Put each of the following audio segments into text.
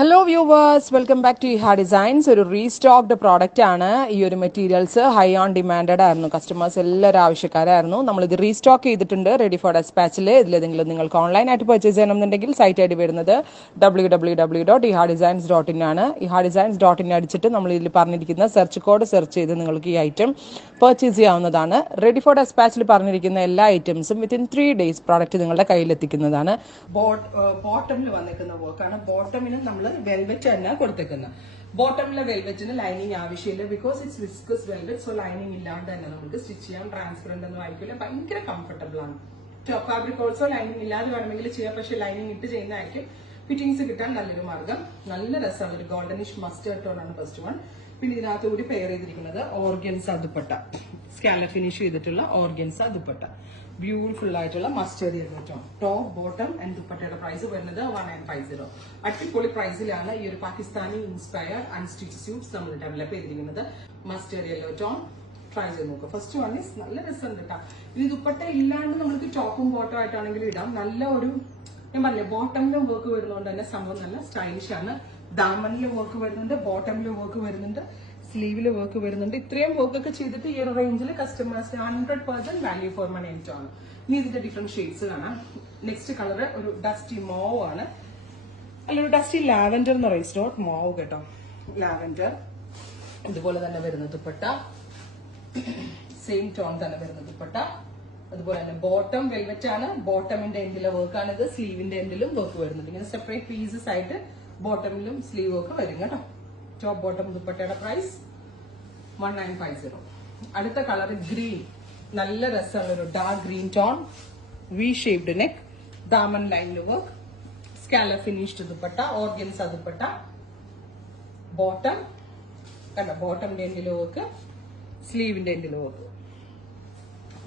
Hello viewers, welcome back to Iha Designs. ഒരു restocked product ആണ്. ഈ ഒരു മെറ്റീരിയൽസ് ഹൈ ഓൺ ഡിമാൻഡഡ് ആയിരുന്നു. കസ്റ്റമേഴ്സ് എല്ലാവരും ആവശ്യക്കാരായിരുന്നു. നമ്മളിത് റീസ്റ്റോക്ക് ചെയ്തിട്ടുണ്ട് റെഡി ഫോർ ഡെസ്പാച്ചിൽ. ഇതിലേതെങ്കിലും നിങ്ങൾക്ക് ഓൺലൈനായിട്ട് പർച്ചേസ് ചെയ്യണമെന്നുണ്ടെങ്കിൽ സൈറ്റ് ഐ ഡി വരുന്നത് www.ihadesigns.in ആണ്. ihadesigns.in അടിച്ചിട്ട് നമ്മൾ ഇതിൽ പറഞ്ഞിരിക്കുന്ന സെർച്ച് കോഡ് സെർച്ച് ചെയ്ത് നിങ്ങൾക്ക് ഈ ഐറ്റം പർച്ചേസ് ചെയ്യാവുന്നതാണ്. റെഡി ഫോർ ഡെസ്പാച്ചിൽ പറഞ്ഞിരിക്കുന്ന എല്ലാ ഐറ്റംസും വിത്തിൻ 3 days പ്രോഡക്റ്റ് നിങ്ങളുടെ കയ്യിലെത്തിക്കുന്നതാണ്. ബോട്ടമിൽ വന്നിരിക്കുന്ന വർക്കാണ്. ബോട്ടമിന് നമ്മൾ വെൽവെറ്റ് തന്നെ കൊടുത്തേക്കുന്നത്. ബോട്ടമിലെ വെൽവെറ്റിന് ലൈനിങ് ആവശ്യമില്ല. Because it's viscous velvet. So lining ഇല്ലാണ്ട് തന്നെ നമുക്ക് സ്റ്റിച്ച് ചെയ്യാം. ട്രാൻസ്പെറന്റ് ഒന്നും ആയിരിക്കില്ല. ഭയങ്കര കംഫർട്ടബിൾ ആണ്. ഫാബ്രിക് ഓൾസോ ലൈനിങ് ഇല്ലാതെ വേണമെങ്കിൽ ചെയ്യാം. പക്ഷെ ലൈനിങ് ഇട്ട് ചെയ്യുന്നതായിരിക്കും ഫിറ്റിംഗ്സ് കിട്ടാൻ നല്ലൊരു മാർഗം. നല്ല രസമാണ്. ഒരു ഗോൾഡനിഷ് മസ്റ്റേർഡ് ടോൺ ആണ് ഫസ്റ്റ് വൺ. പിന്നെ ഇതിനകത്ത് കൂടി പെയർ ചെയ്തിരിക്കുന്നത് ഓർഗൻസ ദുപ്പട്ട, സ്കാലപ്പ് ഫിനിഷ് ചെയ്തിട്ടുള്ള ഓർഗൻസ ദുപ്പട്ട. ബ്യൂട്ടിഫുൾ ആയിട്ടുള്ള mustard yellow tone. Top bottom and ദുപ്പട്ടയുടെ പ്രൈസ് വരുന്നത് 1950. അടിപൊളി പ്രൈസിലാണ് ഈ ഒരു പാകിസ്ഥാനി ഇൻസ്പയർഡ് അൺസ്റ്റിച്ച് സ്യൂട്ട്സ് നമ്മൾ ഡെവലപ്പ് ചെയ്തിരിക്കുന്നത്. മസ്റ്റേർഡ് യെല്ലോ ടോൺ ട്രൈ ചെയ്ത് നോക്കുക. ഫസ്റ്റ് വൺ ഈസ് നല്ല രസമുണ്ട് കേട്ടോ. ഇനി ദുപ്പട്ട ഇല്ലാണ്ട് നമുക്ക് ടോപ്പും ബോട്ടം ആയിട്ടാണെങ്കിലും ഇടാം. നല്ല ഒരു ഞാൻ പറഞ്ഞില്ലേ, ബോട്ടമിലും വർക്ക് വരുന്നതുകൊണ്ട് തന്നെ സംഭവം നല്ല സ്റ്റൈലിഷ് ആണ്. ദാമനിലും വർക്ക് വരുന്നുണ്ട്, ബോട്ടമിലും വർക്ക് വരുന്നുണ്ട്, സ്ലീവില് വർക്ക് വരുന്നുണ്ട്. ഇത്രയും വർക്ക് ഒക്കെ ചെയ്തിട്ട് ഈ ഒരു റേഞ്ചിൽ കസ്റ്റമേഴ്സ് 100% വാല്യൂ ഫോർ മണി ആണ്. ഇനി ഇതിന്റെ ഡിഫറെന്റ് ഷെയ്ഡ്സ് കാണാം. നെക്സ്റ്റ് കളർ ഒരു ഡസ്റ്റി മോവ് ആണ്. അല്ല, ഒരു ഡസ്റ്റി ലാവൻഡർ എന്ന് പറയും. നോട്ട് മോവ് കേട്ടോ, ലാവൻഡർ. ഇതുപോലെ തന്നെ വരുന്ന ദുപ്പട്ട, സെയിം ടോൺ തന്നെ വരുന്ന ദുപ്പട്ട. അതുപോലെ തന്നെ ബോട്ടം വെൽവെറ്റ് ആണ്. ബോട്ടമിന്റെ എൻഡിലെ വർക്കാണ് ഇത്. സ്ലീവിന്റെ എൻഡിലും വർക്ക് വരുന്നുണ്ട്. ഇങ്ങനെ സെപ്പറേറ്റ് പീസസ് ആയിട്ട് ബോട്ടമിലും സ്ലീവ് വർക്ക് വരും കേട്ടോ. ടോപ്പ് ബോട്ടം ദുപ്പട്ടയുടെ പ്രൈസ് 1950. അടുത്ത കളർ ഗ്രീൻ. നല്ല രസമുള്ള ഒരു dark green tone, V shaped neck, ദാമൻ ലൈനിൽ work, scallop finished dupatta, organza dupatta. Bottom കണ്ട, ബോട്ടമിന്റെ എൻഡിൽ വർക്ക്, സ്ലീവിന്റെ എൻഡിൽ വർക്ക്.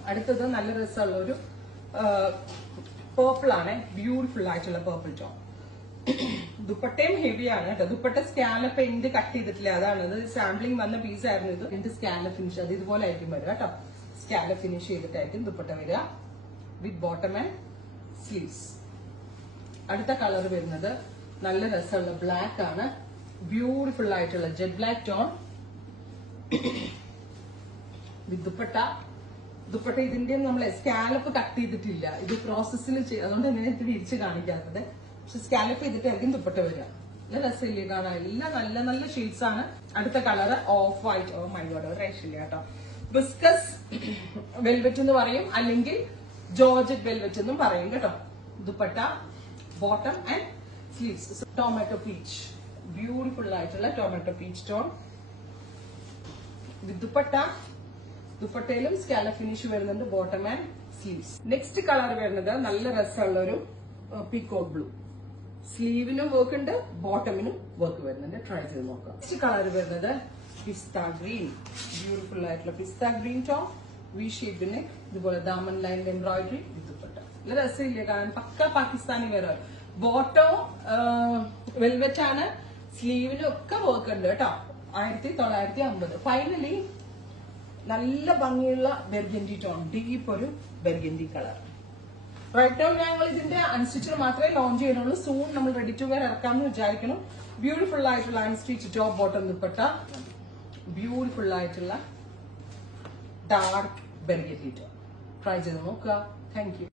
അടുത്തത് നല്ല രസമുള്ള ഒരു പേർപ്പിൾ ആണ്. ബ്യൂട്ടിഫുൾ ആയിട്ടുള്ള പേർപ്പിൾ ടോൺ. ദുപ്പട്ടയും ഹെവിയാണ് കേട്ടോ. ദുപ്പട്ട സ്കാലപ്പ് എൻഡ് കട്ട് ചെയ്തിട്ടില്ല. അതാണ് ഇത് സാമ്പിളിംഗ് വന്ന പീസ് ആയിരുന്നു ഇത്. എന്റെ സ്കാലപ്പ് ഫിനിഷ് അത് ഇതുപോലെ ആയിരിക്കും വരിക കേട്ടോ. സ്കാലപ്പ് ഫിനിഷ് ചെയ്തിട്ടായിരിക്കും ദുപ്പട്ട വരിക വിത്ത് ബോട്ടം ആൻഡ് സ്ലീവ്സ്. അടുത്ത കളർ വരുന്നത് നല്ല രസമുള്ള ബ്ലാക്ക് ആണ്. ബ്യൂട്ടിഫുൾ ആയിട്ടുള്ള jet black tone with dupatta. Dupatta ഇതിന്റെ നമ്മൾ സ്കാലപ്പ് കട്ട് ചെയ്തിട്ടില്ല. ഇത് പ്രോസസ്സിൽ അതുകൊണ്ട് തന്നെ ഇത് വിരിച്ച് കാണിക്കാത്തത്. പക്ഷെ സ്കാലപ്പ് ചെയ്തിട്ടായിരിക്കും ദുപ്പട്ട വരിക. നല്ല രസമില്ലേ കാണാൻ. എല്ലാം നല്ല നല്ല ഷെയ്ഡ്സ് ആണ്. അടുത്ത colour off white. Oh my god, ഒരു രക്ഷയില്ല കേട്ടോ. ബിസ്കസ് വെൽവെറ്റ് എന്ന് പറയും, അല്ലെങ്കിൽ ജോർജറ്റ് വെൽവെറ്റ് എന്നും പറയും കേട്ടോ. Dupatta, bottom and sleeves. Tomato peach, beautiful ആയിട്ടുള്ള tomato peach tone with dupatta. ദുപ്പട്ടയിലും സ്കാലപ്പ് ഫിനിഷ് വരുന്നുണ്ട്, bottom and sleeves. Next colour വരുന്നത് നല്ല രസമുള്ള ഒരു പീകോക്ക് ബ്ലൂ. സ്ലീവിനും വർക്ക് ഉണ്ട്, ബോട്ടമിനും വർക്ക് വരുന്നുണ്ട്. ട്രൈ ചെയ്ത് നോക്കാം. നെക്സ്റ്റ് കളർ വരുന്നത് പിസ്ത ഗ്രീൻ. ബ്യൂട്ടിഫുൾ ആയിട്ടുള്ള പിസ്ത green tone, V shaped neck, ഇതുപോലെ ദാമൻ ലൈനിൽ എംബ്രോയിഡറി, ദുപ്പട്ട. നല്ല രസമില്ലേ കാണാൻ. പക്ക പാകിസ്ഥാനി വെയർ. ബോട്ടം വെൽവെറ്റ് ആണ്, സ്ലീവിനും ഒക്കെ വർക്ക് ഉണ്ട് കേട്ടോ. 1950. ഫൈനലി നല്ല ഭംഗിയുള്ള ബെർഗൻഡി ടോൺ, ഡീപ്പ് ഒരു ബെർഗൻഡി കളർ. റൈറ്റ് നൗ ഞങ്ങൾ ഇതിന്റെ അൺസ്റ്റിച്ചർ മാത്രമേ ലോഞ്ച് ചെയ്യുന്നുള്ളൂ. സൂൺ നമ്മൾ റെഡി ടു വെയർ ഇറക്കാമെന്ന് വിചാരിക്കണം. ബ്യൂട്ടിഫുൾ ആയിട്ടുള്ള unstitch top bottom dupatta, beautiful ആയിട്ടുള്ള ഡാർക്ക് ബെർഗൻഡി ടോൺ. ട്രൈ ചെയ്ത് നോക്കുക. Thank you.